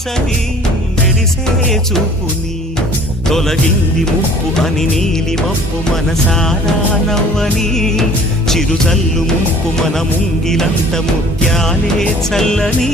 ఆశించని మెరిసే చూపుని తొలగింది ముప్పు అని నీలి మప్పు మనసారా నవ్వని చిరుజల్లు ముంపు మన ముంగిలంత ముత్యాలే చల్లని